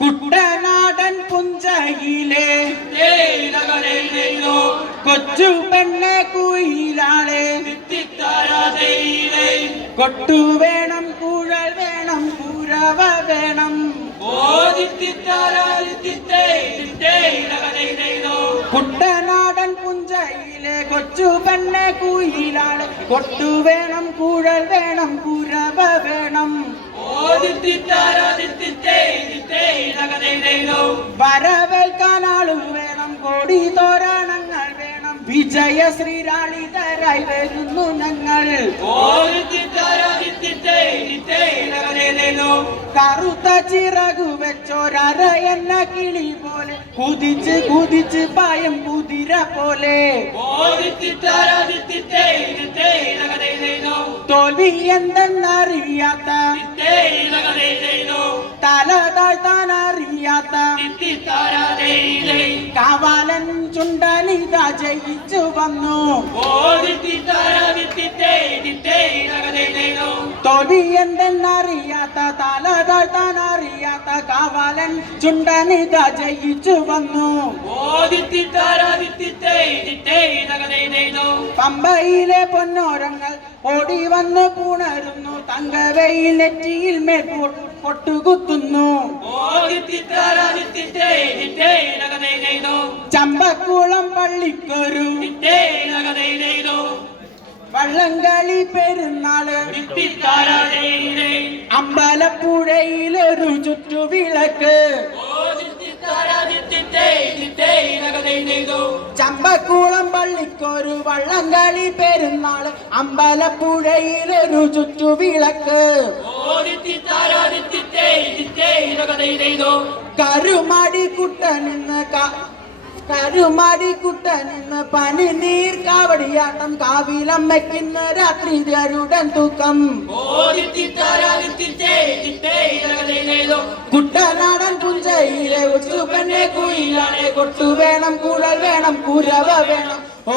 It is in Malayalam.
കുട്ടനാടൻ പുഞ്ചയിലെ കൊച്ചു പെണ്ണെ കുയിലാളെ കൊട്ടു വേണം കുഴൽ വേണം കുരവ വേണം കുട്ടനാടൻ പുഞ്ചയിലെ കൊച്ചു പെണ്ണെ കുയിലാളെ കൊട്ടു വേണം കുഴൽ വേണം കുരവ വേണം വരവേൽക്കാൻ ആളു വേണം കൊടി തോരണങ്ങൾ വേണം വിജയ ശ്രീരാളിതരായി വരുന്നു ഞങ്ങൾ കറുത്ത ചിറകു വെച്ചോരര എന്ന കിളി പോലെ കുതിച്ച് കുതിച്ച് പായം കുതിര പോലെ തോൽവി എന്തെന്നറിയാത്ത തല താഴ്ത്താൻ അറിയാത്ത കാവാലൻ ചുണ്ടനിത ജയിച്ചു വന്നു തോൽവി എന്തെന്നറിയാത്ത തല താഴ്ത്താൻ അറിയാത്ത കാവാലൻ ചുണ്ടനിത ജയിച്ചു വന്നു പമ്പയിലെ പൊന്നോരങ്ങൾ ഓടി വന്ന് പുണരുന്നു തങ്കവയിൽ നെറ്റിയിൽ മേൽ പൊട്ടുകുത്തുന്നു ചമ്പക്കുളം പള്ളിക്കൊരു വള്ളംകളി പെരുന്നാള് അമ്പലപ്പുഴയിലൊരു ചുറ്റുവിളക്ക് ചമ്പക്കുളം പള്ളിക്കൊരു വള്ളംകളി പെരുന്നാള് അമ്പലപ്പുഴയിലൊരു ചുറ്റുവിളക്ക് കരുമാടിക്കുട്ടനിന്ന് പനി നീർ കാവടിയാട്ടം കാവിലമ്മയ്ക്കുന്ന രാത്രി ഗരുഡൻ തൂക്കം കുട്ടനാടൻ പുഞ്ചയിലെ ഒച്ചുപെണ്ണെ കുയിലാളെ കൊട്ടു വേണം കുഴൽ വേണം കുരവ വേണം ഓ